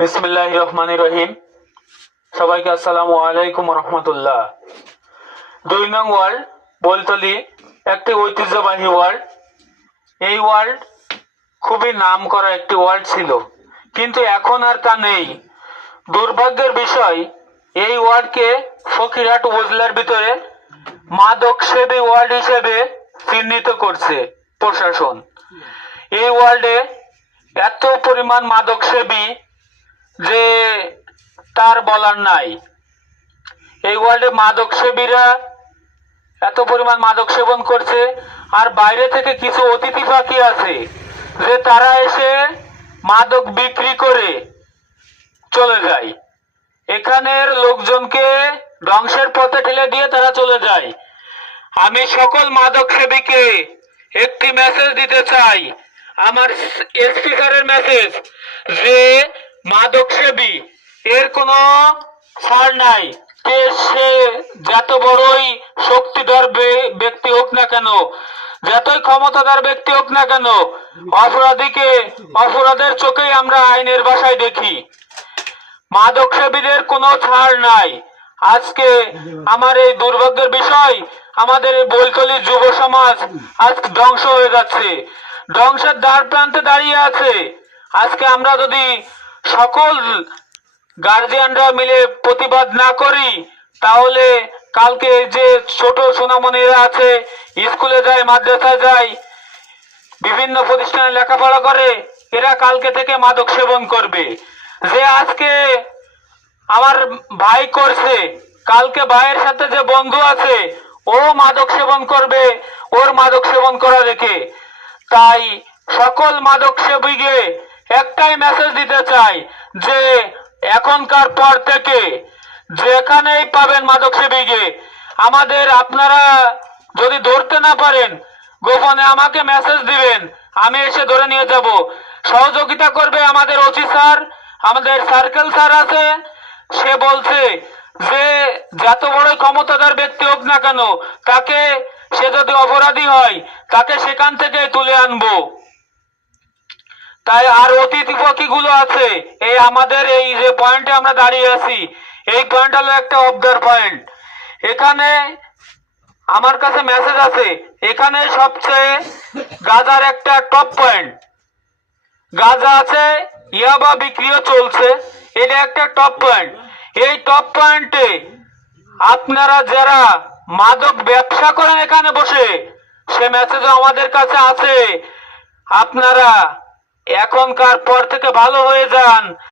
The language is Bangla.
বিসমিল্লাহির রহমানির রহিম। সবাইকে আসসালামু আলাইকুম রহমতুল্লাহ। 2 নং ওয়ার্ড বলতলি একটি ঐতিহ্যবাহী ওয়ার্ড। এই ওয়ার্ড খুবই নাম করা একটি ওয়ার্ড ছিল, কিন্তু এখন আর তা নেই। দুর্ভাগ্যের বিষয়, এই ওয়ার্ডকে ফকিরহাট উপজেলার ভিতরে মাদকসেবী ওয়ার্ড হিসেবে চিহ্নিত করছে প্রশাসন। এই ওয়ার্ডে এত পরিমাণ মাদকসেবী যে তার বলার নাই। এই ওয়ার্ল্ডে মাদক সেবীরা এত পরিমাণ মাদক সেবন করছে, আর বাইরে থেকে কিছু অতিথি পাখি আছে যে তারা এসে মাদক বিক্রি করে চলে যায়। এখানের লোকজনকে ধ্বংসের পথে ঠেলে দিয়ে তারা চলে যায়। আমি সকল মাদক সেবীকে একটি মেসেজ দিতে চাই, আমার এসপি স্যারের মেসেজ, যে মাদক সেবী এর কোনো ছাড় নাই। সে যত বড়ই শক্তিধর ব্যক্তি হোক না কেন, যতই ক্ষমতাধর ব্যক্তি হোক না কেন, অপরাধীকে অপরাধের চোখেই আমরা আইনের ভাষায় দেখি। মাদক সেবীদের কোনো ছাড় নাই। আজকে আমার এই দুর্ভাগ্যের বিষয়, আমাদের এই বৈতলী যুব সমাজ আজ ধ্বংস হয়ে যাচ্ছে, ধ্বংসের দ্বার প্রান্তে দাঁড়িয়ে আছে। আজকে আমরা যদি সকল গার্জিয়ানরা মিলে প্রতিবাদ না করি, তাহলে কালকে যে ছোট সোনামণিরা আছে, স্কুলে যায়, মাদ্রাসায় যায়, বিভিন্ন প্রতিষ্ঠানে লেখাপড়া করে, এরা কালকে থেকে মাদক সেবন করবে। যে আজকে আমার ভাই করছে, কালকে ভাইয়ের সাথে যে বন্ধু আছে ও মাদক সেবন করবে, ওর মাদক সেবন করা দেখে। তাই সকল মাদক সেবীকে একটাই মেসেজ দিতে চাই, যে এখনকার পর থেকে যেখানেই পাবেন মাদক সেবীকে, আপনারা যদি ধরতে না পারেন, গোপনে আমাকে মেসেজ দিবেন, আমি এসে ধরে নিয়ে যাব। সহযোগিতা করবে আমাদের ওসি স্যার, আমাদের সার্কেল স্যার আছে। সে বলছে যে যত বড় ক্ষমতাধর ব্যক্তি হোক না কেন, তাকে, সে যদি অপরাধী হয়, তাকে সেখান থেকে তুলে আনবো। তাই আর অতিথি পক্ষী গুলো আছে, এই আমাদের এই যে পয়েন্টে আমরা দাঁড়িয়ে আছি, এই পয়েন্ট হলো একটা অবদার পয়েন্ট। এখানে আমার কাছে মেসেজ আছে, এখানে সবচেয়ে গাজার একটা টপ পয়েন্ট। গাজা আছে, ইয়াবা বিক্রিও চলছে, এটা একটা টপ পয়েন্ট। এই টপ পয়েন্টে আপনারা যারা মাদক ব্যবসা করেন এখানে বসে, সে মেসেজও আমাদের কাছে আছে। আপনারা এখনকার পর থেকে ভালো হয়ে যান।